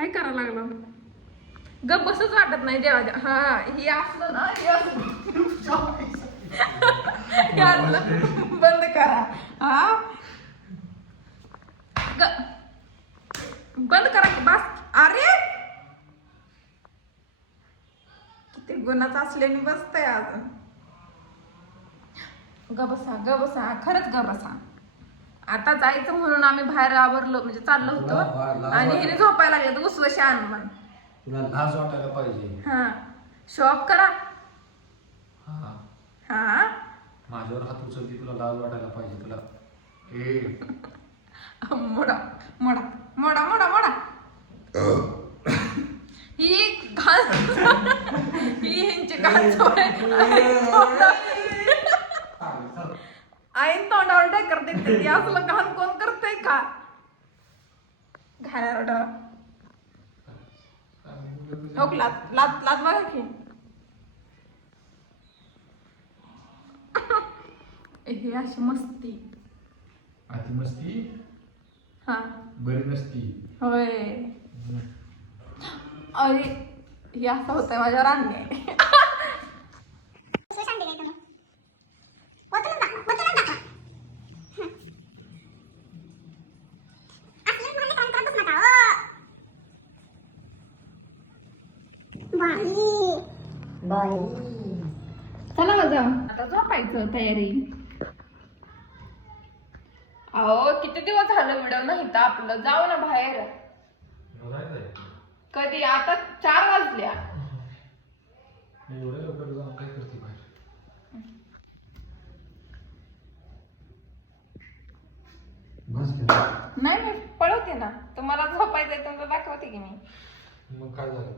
काय करायला लागला? गप बसच वाटत नाही जेव्हा हा हे असलं ना हे असलं. हे असलं. बंद करा. हा? बंद करा. बस. अरे! किती गुणाच असल्याने बसतय अजून ग बसा ग बसा. खरंच ग बसा. आता जायचं म्हणून आम्ही बाहेर आवरलो म्हणजे चाललो होतो. आणि. हिने झोपायला लागले उसवशी आण म्हण. तुला लाज वाटायला पाहिजे. हा. शॉप करा. हा. हा. माझ्यावर हात उचलती तुला लाज वाटायला पाहिजे तुला. ए. मोडा मोडा मोडा मोडा मोडा. ही घाल ही ह्यांची घाल आईन तोंडावर ढेकर देते ती असलं घाण कोण करतय का घाण्यावर हो लात लात लात बघा की। हे अशी मस्ती। अति मस्ती? हा. बरी नसती होय. अरे हे असं होतंय माझ्यावर आणणे चला मग जाऊ. आता झोपायचं तयारी. अहो किती दिवस झालं व्हिडिओ नाही तर आपलं. जाऊ ना बाहेर. कधी? आता चार वाजल्या. नाही मी पळवते ना. तुम्हाला झोपायचंय तुमचं दाखवते की मी. मग काय झालं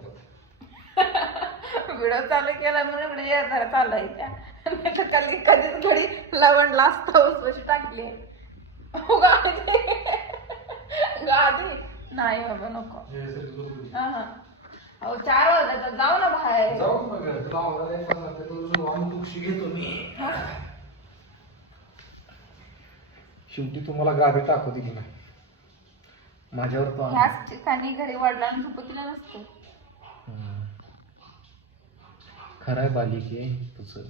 व्हिडिओ चालू केला म्हणून इकडे ये जरा चालायच्या. नाही तर कधी कधीच घडी लवणला असता उसवशी टाकली. गादी गादी नाही बाबा नको. हा हा. अहो चार वाजले तर जाऊ ना बाहेर. जाऊ मग तुला तुझं घेतो मी. शेवटी तुम्हाला गाडी टाकवते की नाही. माझ्यावर तो आहे. ह्याच ठिकाणी घरी वडिलांना झोपतीला नसतं हम्म. खरं आहे बालिके तुझं.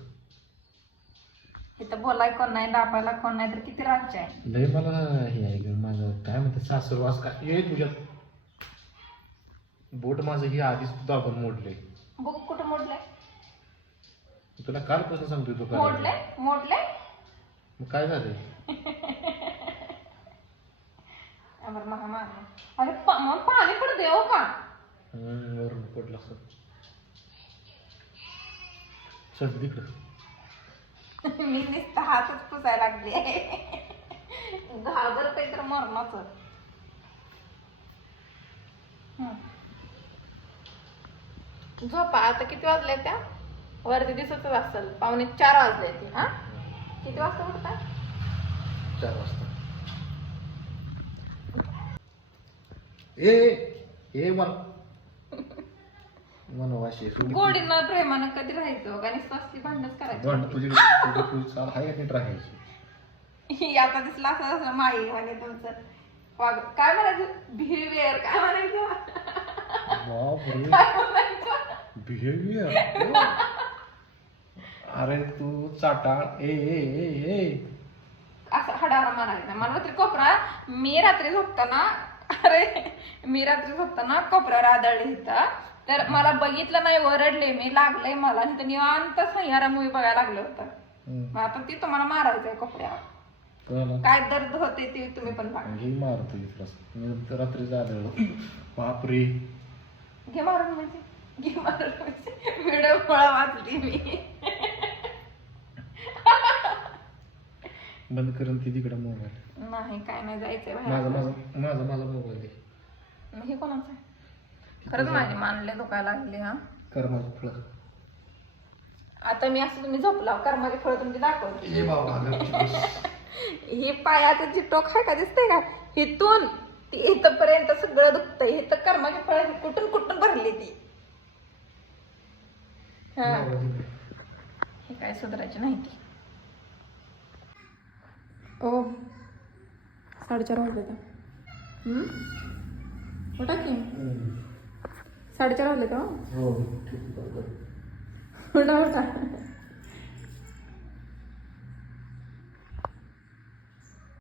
इथं बोलाय कोण नाही दाबायला कोण नाही तर किती राज्य आहे? लय मला हे आहे ग माझं काय म्हणते सासरवास काय ये तुझ्यात बोट माझं हे आधीच दाबून मोडले बघ कुठं मोडलंय? तुला कालपासून सांगतोय तू काय मोडलंय? मोडलंय? मग काय झालंय? आम्हाला महा मारलं. अरे पा- मग पाणी पण देऊ का? हम्म, चल तिकडं. मी नुसतं हातच पुसायला लागली घाबर काही तर मरणाच. झोपा आता किती वाजले त्या? वरती दिसतच असेल. पावणे चार वाजले ते हा? किती वाजता उठता चार वाजता. ए ए मन मनवाशी गोडीनं प्रेमानं कधी राहायचं नुसतं असली भांडणच भांड करायची तुझी का नीट राहायची? ही आता दिसला असं असलं माई म्हणे तुमचं. वाग- काय म्हणायचं? बिहेवियर काय म्हणायचं? बिहेवियर अरे तू चाटाळ ए ए ए ए. असं हडारा मारायचा. मला रात्री कोपरा मी रात्री झोपताना अरे मी रात्री झोपताना कोपऱ्यावर आदळले इथं. तर मला बघितलं नाही ओरडले मी लागले मला. आणि तर निवांत सह्यारा मूवी बघायला लागलं होतं. मग आता ती तुम्हाला मारायचंय कोपऱ्यावर. कळलं काय दर्द होते ते तुम्ही पण बघा घे मारतो इथलाच मी तर रात्री आढळलो बापरे. घे मारून म्हणजे. घे मारून म्हणजे. व्हिडिओ मुळा वाचली मी. बंद करून ती तिकडे मोबाईल. नाही काय नाही जायचंय माझा बाहेर. माझा माझा माझा मोबाईल दे. हे कोणाचं आहे? खरंच माझे मानले दुखायला लागले हा. कर माझं फळ. आता मी असं तुम्ही झोपला कर्माचे फळ तुमची दाखवते बाबा. ही पायाचं जी टोक आहे का दिसतंय का? इथून ती इथपर्यंत सगळं दुखतंय. हे तर कर्माची फळ कुठून कुठून भरली ती? हा. हे काय सुधारायची नाही ती ओ साडेचार वाजले तर उठा की. हम्म. साडेचार वाजले का? हो ठीक आहे बरोबर उठा उठा